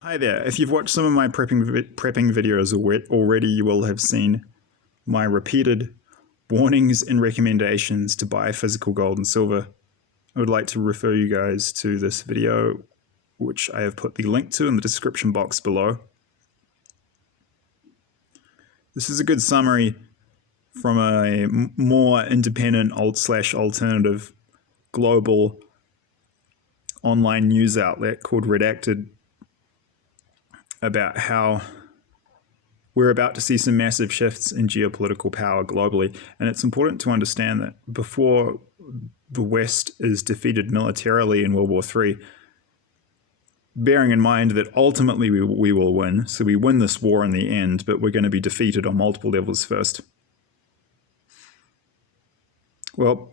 Hi there. If you've watched some of my prepping videos already, you will have seen my repeated warnings and recommendations to buy physical gold and silver. I would like to refer you guys to this video, which I have put the link to in the description box below. This is a good summary from a more independent /alternative global online news outlet called Redacted about how we're about to see some massive shifts in geopolitical power globally. And it's important to understand that before the West is defeated militarily in World War III, bearing in mind that ultimately we will win, so we win this war in the end, but we're going to be defeated on multiple levels first. Well,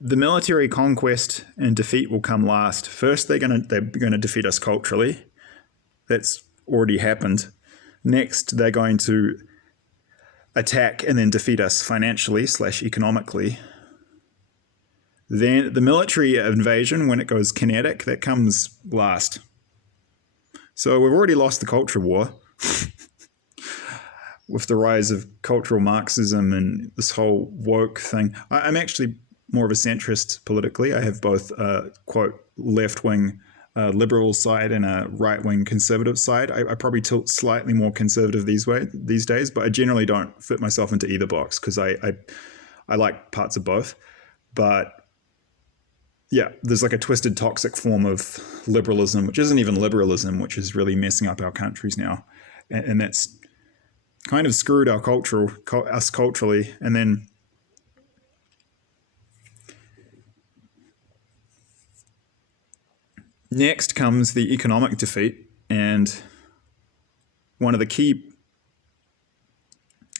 the military conquest and defeat will come last. First, they're going to defeat us culturally. That's already happened. Next, they're going to attack and then defeat us financially / economically. Then the military invasion, when it goes kinetic, that comes last. So we've already lost the culture war with the rise of cultural Marxism and this whole woke thing. I'm actually more of a centrist politically. I have both quote, left-wing liberal side and a right-wing conservative side. I probably tilt slightly more conservative these days, but I generally don't fit myself into either box because I like parts of both. But yeah, there's like a twisted, toxic form of liberalism, which isn't even liberalism, which is really messing up our countries now, and that's kind of screwed us culturally. And then next comes the economic defeat, and one of the key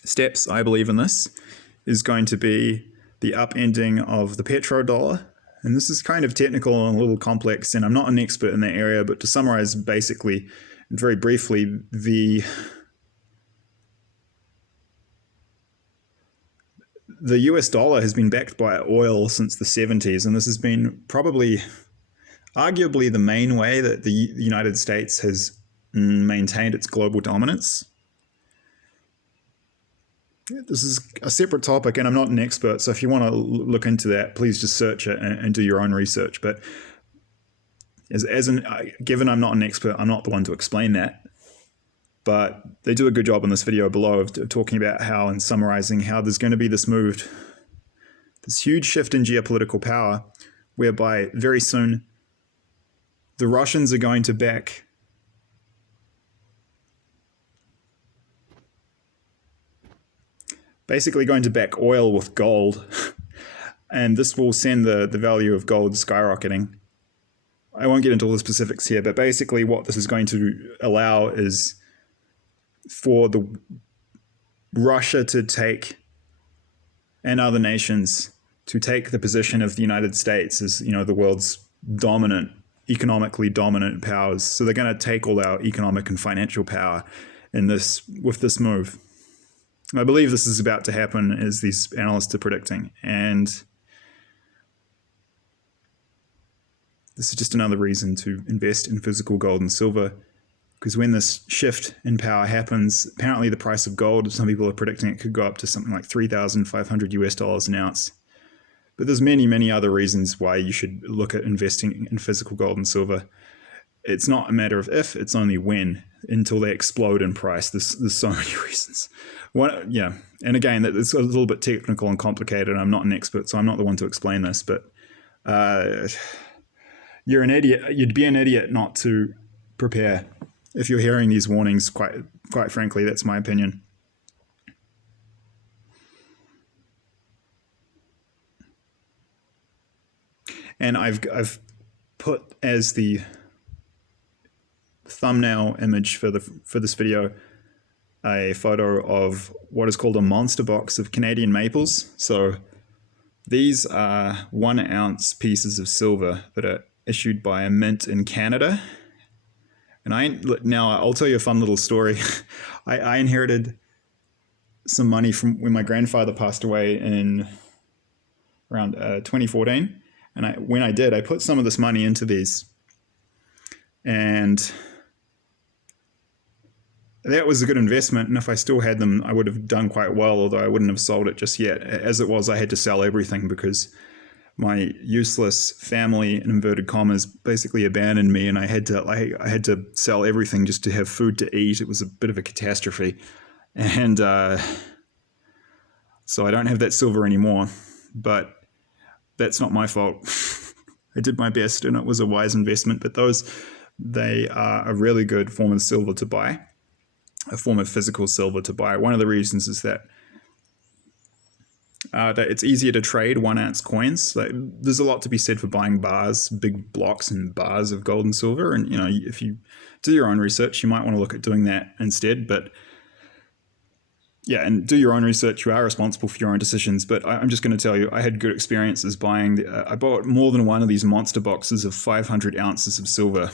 steps, I believe, in this is going to be the upending of the petrodollar. And this is kind of technical and a little complex, and I'm not an expert in that area, but to summarize basically, very briefly, the US dollar has been backed by oil since the 70s, and this has been probably, arguably, the main way that the United States has maintained its global dominance. This is a separate topic, and I'm not an expert, so if you want to look into that, please just search it and do your own research. But given I'm not an expert, I'm not the one to explain that. But they do a good job in this video below of talking about how and summarizing how there's going to be this huge shift in geopolitical power, whereby very soon the Russians are going to back oil with gold, and this will send the value of gold skyrocketing. I won't get into all the specifics here, but basically what this is going to allow is for the Russia to take, and other nations to take the position of the United States as, the world's economically dominant powers. So they're going to take all our economic and financial power with this move. I believe this is about to happen, as these analysts are predicting. And this is just another reason to invest in physical gold and silver, because when this shift in power happens, apparently the price of gold, some people are predicting it could go up to something like $3,500 an ounce. But there's many, many other reasons why you should look at investing in physical gold and silver. It's not a matter of if, it's only when, until they explode in price. There's so many reasons. And again, it's a little bit technical and complicated. I'm not an expert, so I'm not the one to explain this, but you're an idiot. You'd be an idiot not to prepare if you're hearing these warnings. Quite frankly, that's my opinion. And I've put as the thumbnail image for this video a photo of what is called a monster box of Canadian maples. So these are 1 ounce pieces of silver that are issued by a mint in Canada. And I'll tell you a fun little story. I inherited some money from when my grandfather passed away in around 2014. And when I did, I put some of this money into these. And that was a good investment, and if I still had them, I would have done quite well, although I wouldn't have sold it just yet. As it was, I had to sell everything because my useless family, in inverted commas, basically abandoned me, and I had to sell everything just to have food to eat. It was a bit of a catastrophe, and so I don't have that silver anymore. But that's not my fault. I did my best, and it was a wise investment. But they are a really good form of silver to buy, a form of physical silver to buy. One of the reasons is that it's easier to trade 1 ounce coins. There's a lot to be said for buying bars, big blocks and bars of gold and silver. And if you do your own research, you might want to look at doing that instead. But yeah, and do your own research. You are responsible for your own decisions. But I'm just going to tell you, I had good experiences buying. I bought more than one of these monster boxes of 500 ounces of silver.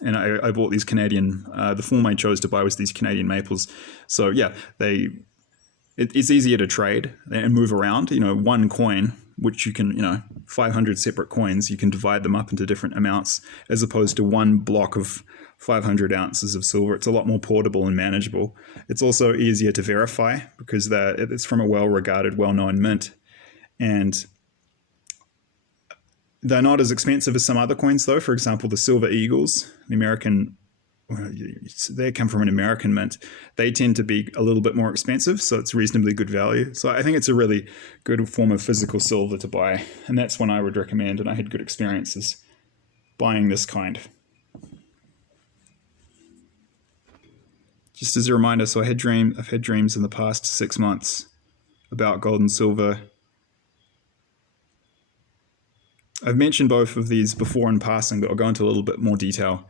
And I bought these Canadian, the form I chose to buy was these Canadian maples. So yeah, it's easier to trade and move around. One coin, which you can, 500 separate coins, you can divide them up into different amounts, as opposed to one block of 500 ounces of silver. It's a lot more portable and manageable. It's also easier to verify because it's from a well-regarded, well-known mint. And they're not as expensive as some other coins, though. For example, the Silver Eagles, the American, they come from an American mint. They tend to be a little bit more expensive, so it's reasonably good value. So I think it's a really good form of physical silver to buy, and that's one I would recommend, and I had good experiences buying this kind. Just as a reminder, so I've had dreams in the past 6 months about gold and silver. I've mentioned both of these before in passing, but I'll go into a little bit more detail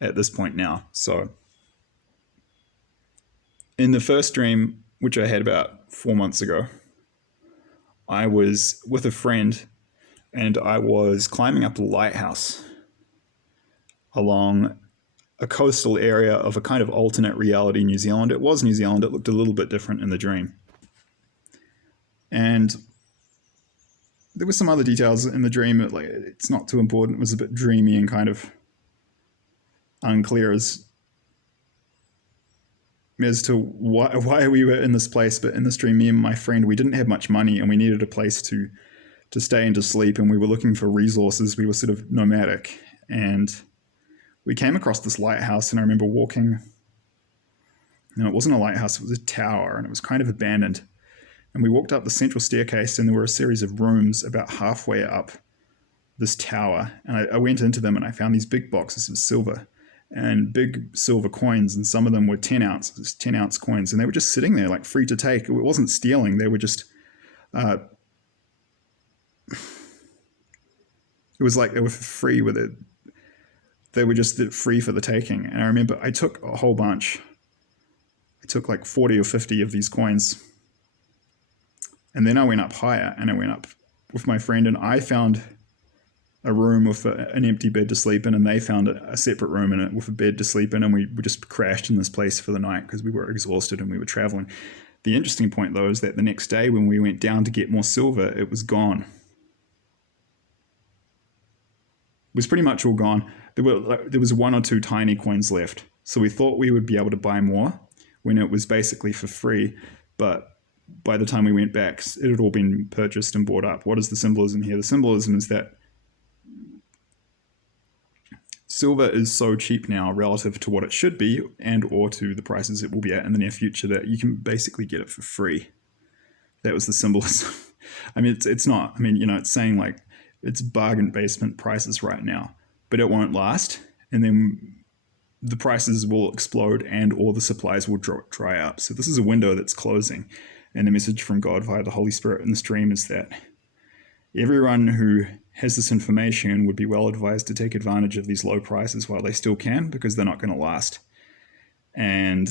at this point now. So in the first dream, which I had about 4 months ago, I was with a friend and I was climbing up a lighthouse along a coastal area of a kind of alternate reality New Zealand. It was New Zealand. It looked a little bit different in the dream. And there were some other details in the dream. It's not too important. It was a bit dreamy and kind of unclear as to why we were in this place. But in this dream, me and my friend, we didn't have much money and we needed a place to stay and to sleep. And we were looking for resources. We were sort of nomadic. And we came across this lighthouse, and I remember walking. No, it wasn't a lighthouse. It was a tower, and it was kind of abandoned. And we walked up the central staircase, and there were a series of rooms about halfway up this tower. And I went into them, and I found these big boxes of silver and big silver coins, and some of them were 10 ounce coins, and they were just sitting there like free to take. It wasn't stealing. They were just, it was like they were free with it. They were just free for the taking. And I remember I took a whole bunch. I took like 40 or 50 of these coins. And then I went up higher, and I went up with my friend, and I found a room with an empty bed to sleep in, and they found a separate room in it with a bed to sleep in, and we just crashed in this place for the night because we were exhausted and we were traveling. The interesting point, though, is that the next day when we went down to get more silver, it was gone. It was pretty much all gone. There was 1 or 2 tiny coins left. So we thought we would be able to buy more when it was basically for free. But by the time we went back, it had all been purchased and bought up. What is the symbolism here? The symbolism is that silver is so cheap now relative to what it should be and or to the prices it will be at in the near future that you can basically get it for free. That was the symbolism. I mean, it's not. I mean, it's saying like it's bargain basement prices right now, but it won't last. And then the prices will explode and or the supplies will dry up. So this is a window that's closing. And the message from God via the Holy Spirit in this dream is that everyone who has this information would be well advised to take advantage of these low prices while they still can, because they're not going to last. And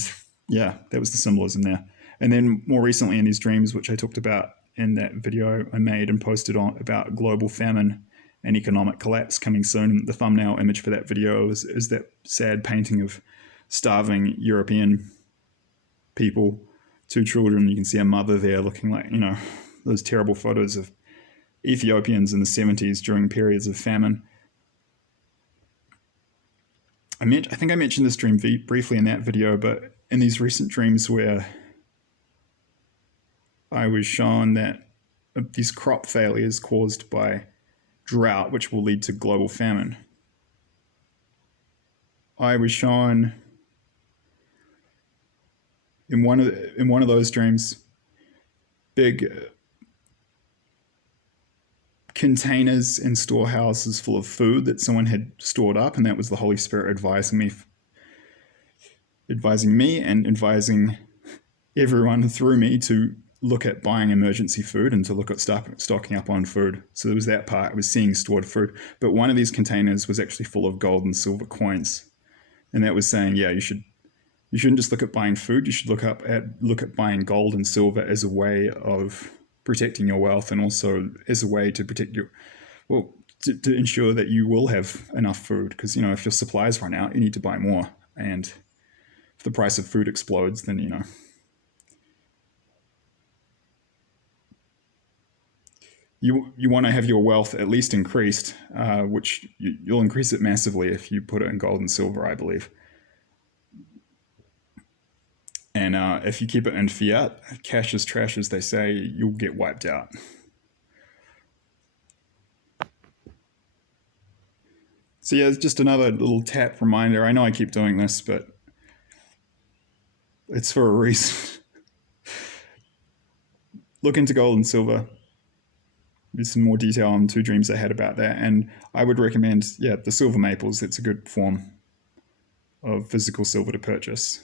yeah, that was the symbolism there. And then more recently in these dreams, which I talked about in that video I made and posted on about global famine and economic collapse coming soon. The thumbnail image for that video is that sad painting of starving European people, 2 children. You can see a mother there looking like, those terrible photos of Ethiopians in the 70s during periods of famine. I think I mentioned this dream briefly in that video, but in these recent dreams where I was shown that these crop failures caused by drought, which will lead to global famine. I was shown in one of those dreams big containers and storehouses full of food that someone had stored up, and that was the Holy Spirit advising me and advising everyone through me to look at buying emergency food and to look at stocking up on food. So there was that part. I was seeing stored food, but one of these containers was actually full of gold and silver coins, and that was saying, yeah, you shouldn't just look at buying food. You should look at buying gold and silver as a way of protecting your wealth, and also as a way to protect to ensure that you will have enough food. Because if your supplies run out, you need to buy more, and if the price of food explodes, then you want to have your wealth at least increased, which you'll increase it massively if you put it in gold and silver, I believe. And if you keep it in fiat, cash is trash, as they say, you'll get wiped out. So yeah, it's just another little tap reminder. I know I keep doing this, but it's for a reason. Look into gold and silver. There's some more detail on 2 dreams I had about that. And I would recommend, the silver maples. It's a good form of physical silver to purchase.